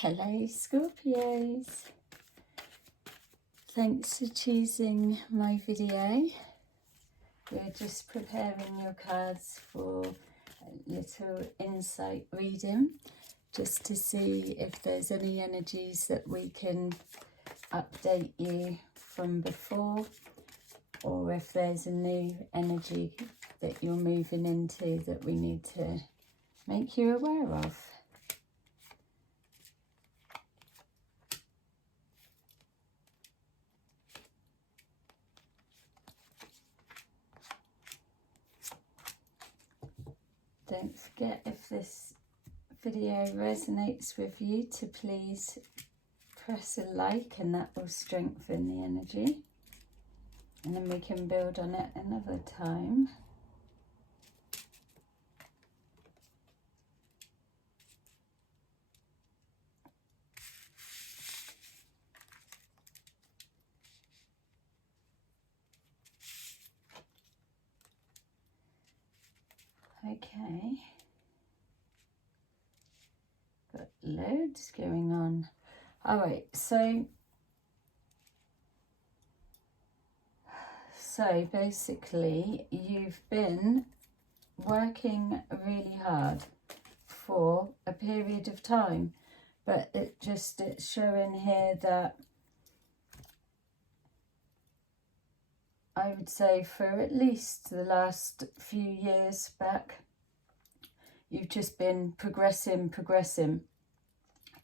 Hello Scorpios, thanks for choosing my video. We're just preparing your cards for a little insight reading, just to see if there's any energies that we can update you from before, or if there's a new energy that you're moving into that we need to make you aware of. Don't forget, if this video resonates with you, to please press a like, and that will strengthen the energy, and then we can build on it another time. Okay, got loads going on. All right, so basically you've been working really hard for a period of time, but it's showing here that I would say for at least the last few years back, you've just been progressing,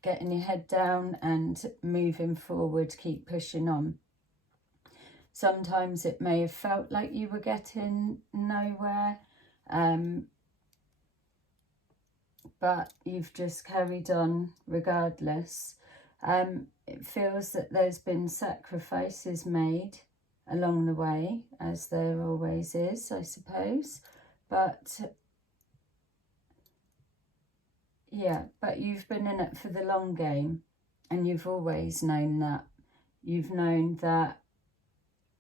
getting your head down and moving forward, keep pushing on. Sometimes it may have felt like you were getting nowhere, but you've just carried on regardless. It feels that there's been sacrifices made along the way, as there always is, I suppose, but yeah, but you've been in it for the long game, and you've always known that. You've known that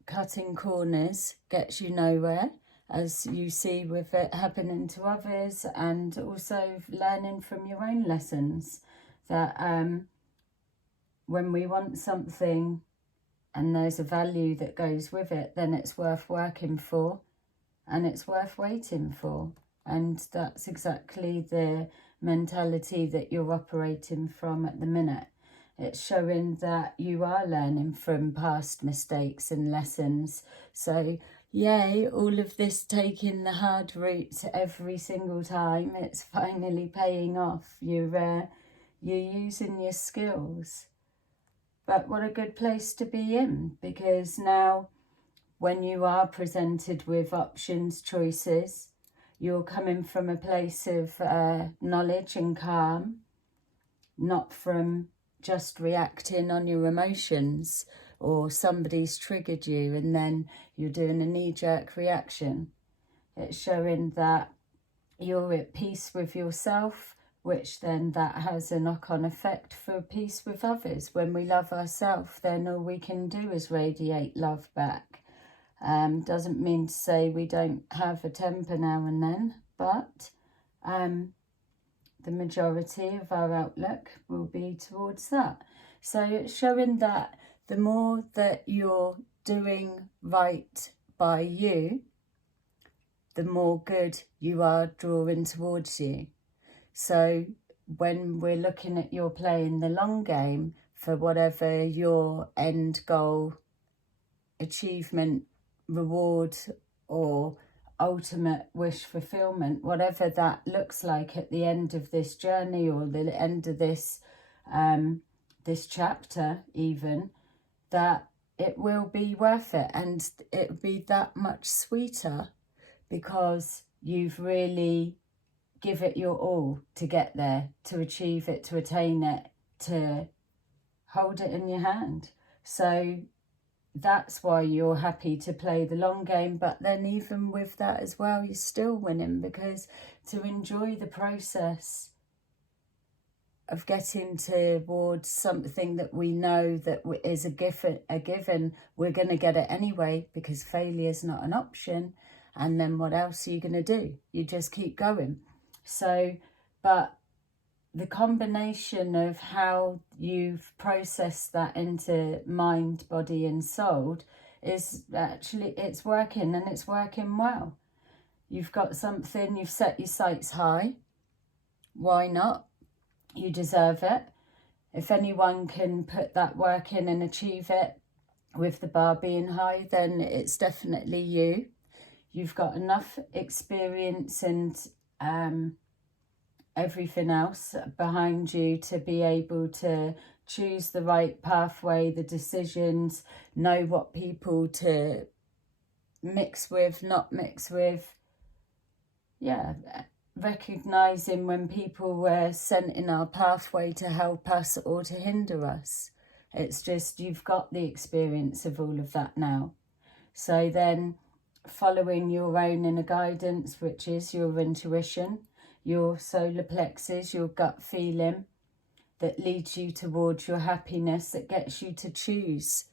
cutting corners gets you nowhere, as you see with it happening to others, and also learning from your own lessons, that when we want something and there's a value that goes with it, then it's worth working for, and it's worth waiting for. And that's exactly the mentality that you're operating from at the minute. It's showing that you are learning from past mistakes and lessons. So yay, all of this taking the hard route every single time, it's finally paying off. You're using your skills. But what a good place to be in, because now when you are presented with options, choices, you're coming from a place of knowledge and calm, not from just reacting on your emotions, or somebody's triggered you and then you're doing a knee-jerk reaction. It's showing that you're at peace with yourself, which then that has a knock-on effect for peace with others. When we love ourselves, then all we can do is radiate love back. Doesn't mean to say we don't have a temper now and then, but the majority of our outlook will be towards that. So it's showing that the more that you're doing right by you, the more good you are drawing towards you. So when we're looking at your playing the long game for whatever your end goal, achievement, reward, or ultimate wish fulfillment, whatever that looks like at the end of this journey, or the end of this this chapter even, that it will be worth it, and it'll be that much sweeter because you've really give it your all to get there, to achieve it, to attain it, to hold it in your hand. So that's why you're happy to play the long game. But then even with that as well, you're still winning, because to enjoy the process of getting towards something that we know that is a given, we're going to get it anyway, because failure is not an option. And then what else are you going to do? You just keep going. So, but the combination of how you've processed that into mind, body and soul is actually, it's working, and it's working well. You've got something, you've set your sights high. Why not? You deserve it. If anyone can put that work in and achieve it with the bar being high, then it's definitely you. You've got enough experience and everything else behind you to be able to choose the right pathway, the decisions, know what people to mix with, not mix with. Yeah, recognising when people were sent in our pathway to help us or to hinder us. It's just, you've got the experience of all of that now. So then following your own inner guidance, which is your intuition, your solar plexus, your gut feeling that leads you towards your happiness, that gets you to choose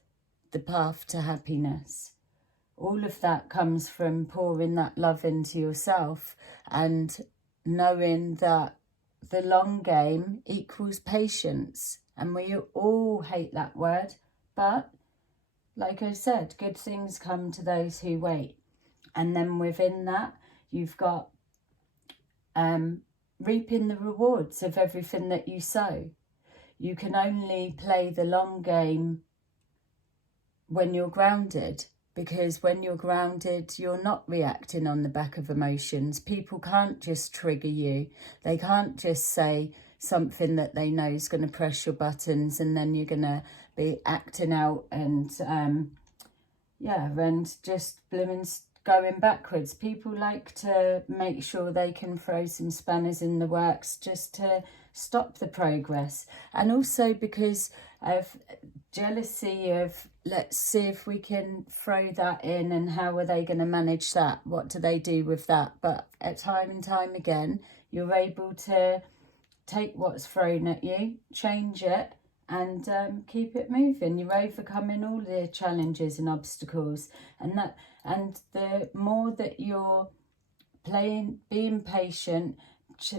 the path to happiness. All of that comes from pouring that love into yourself and knowing that the long game equals patience. And we all hate that word, but like I said, good things come to those who wait. And then within that, you've got reaping the rewards of everything that you sow. You can only play the long game when you're grounded, because when you're grounded, you're not reacting on the back of emotions. People can't just trigger you. They can't just say something that they know is going to press your buttons, and then you're going to be acting out and and just blooming going backwards. People like to make sure they can throw some spanners in the works just to stop the progress, and also because of jealousy of, let's see if we can throw that in, and how are they going to manage that, what do they do with that. But at time and time again, you're able to take what's thrown at you, change it, and keep it moving. You're overcoming all the challenges and obstacles, and the more that you're being patient,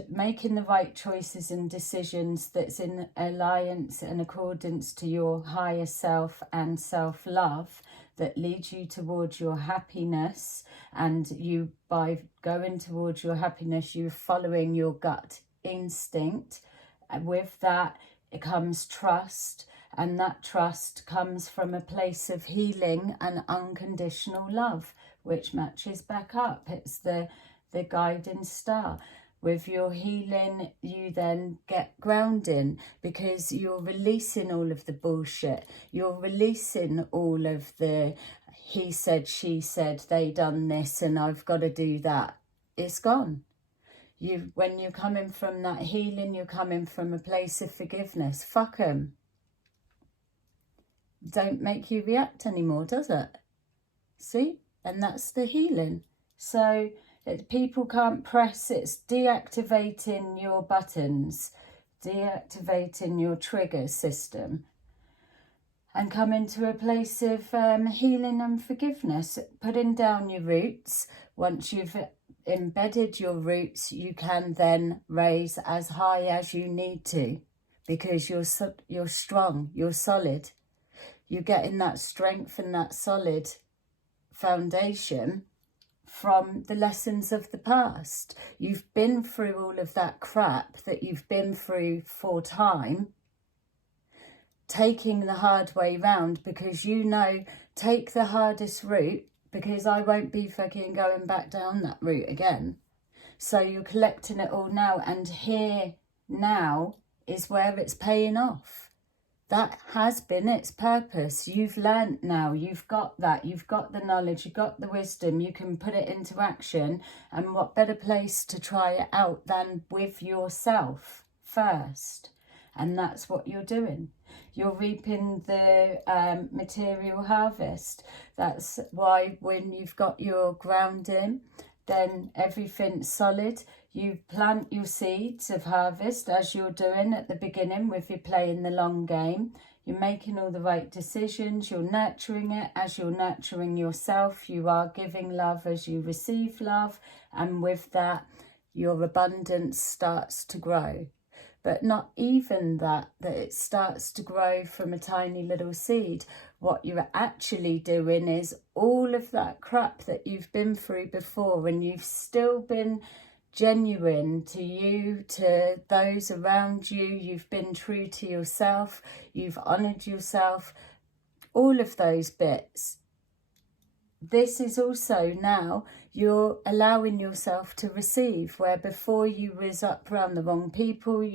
making the right choices and decisions that's in alliance and accordance to your higher self and self-love, that leads you towards your happiness. And you, by going towards your happiness, you're following your gut instinct. And with that, it comes trust, and that trust comes from a place of healing and unconditional love, which matches back up. It's the guiding star. With your healing, you then get grounding, because you're releasing all of the bullshit. You're releasing all of the he said, she said, they done this and I've got to do that. It's gone. When you're coming from that healing, you're coming from a place of forgiveness. Fuck 'em. Don't make you react anymore, does it? See? And that's the healing. So people can't press, it's deactivating your buttons, deactivating your trigger system, and come into a place of healing and forgiveness, putting down your roots. Once you've embedded your roots, you can then raise as high as you need to, because you're strong, you're solid. You're getting that strength and that solid foundation from the lessons of the past. You've been through all of that crap that you've been through for time, taking the hard way round, because you know, take the hardest route, because I won't be fucking going back down that route again. So you're collecting it all now, and here now is where it's paying off. That has been its purpose. You've learnt now, you've got that, you've got the knowledge, you've got the wisdom, you can put it into action. And what better place to try it out than with yourself first? And that's what you're doing. You're reaping the material harvest. That's why when you've got your grounding, then everything's solid. You plant your seeds of harvest, as you're doing at the beginning with you playing the long game. You're making all the right decisions. You're nurturing it. As you're nurturing yourself, you are giving love as you receive love. And with that, your abundance starts to grow. but not even that it starts to grow from a tiny little seed. What you're actually doing is all of that crap that you've been through before, and you've still been genuine to you, to those around you, you've been true to yourself, you've honoured yourself, all of those bits. This is also now you're allowing yourself to receive, where before you was up around the wrong people,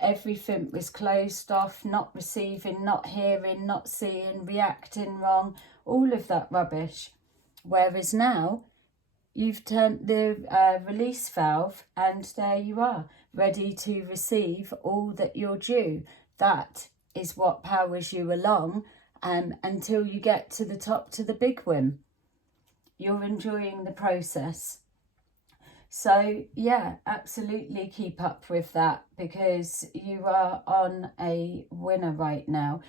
everything was closed off, not receiving, not hearing, not seeing, reacting wrong, all of that rubbish. Whereas now you've turned the release valve, and there you are, ready to receive all that you're due. That is what powers you along until you get to the top, to the big win. You're enjoying the process. So yeah, absolutely keep up with that, because you are on a winner right now.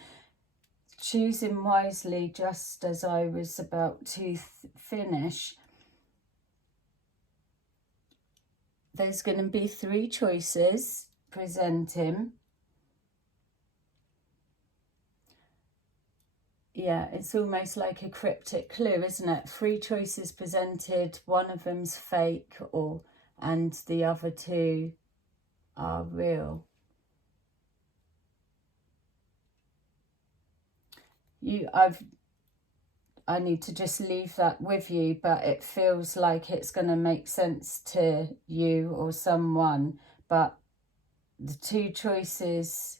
Choosing wisely, just as I was about to finish, there's going to be 3 choices presenting. Yeah, it's almost like a cryptic clue, isn't it? 3 choices presented, one of them's fake, and the other 2 are real. I need to just leave that with you, but it feels like it's going to make sense to you or someone. But the 2 choices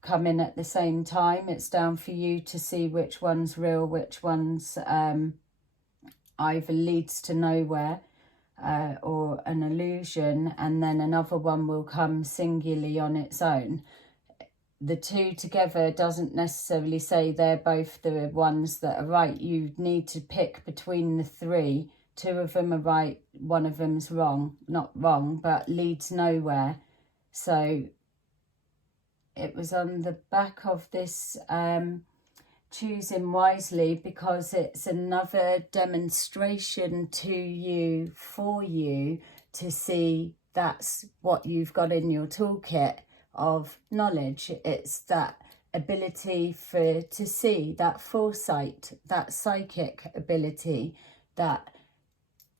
come in at the same time. It's down for you to see which one's real, which one's either leads to nowhere or an illusion, and then another one will come singularly on its own. The 2 together doesn't necessarily say they're both the ones that are right. You need to pick between the 3. 2 of them are right, one of them's wrong. Not wrong, but leads nowhere. So it was on the back of this choosing wisely, because it's another demonstration to you, for you to see that's what you've got in your toolkit of knowledge. It's that ability to see, that foresight, that psychic ability, that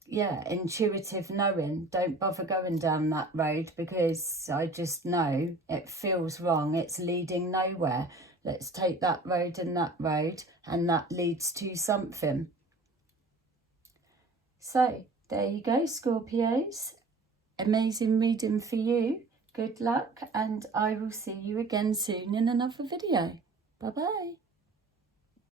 intuitive knowing. Don't bother going down that road, because I just know it feels wrong, it's leading nowhere. Let's take that road, and that leads to something. So there you go, Scorpios. Amazing reading for you. Good luck, and I will see you again soon in another video. Bye bye.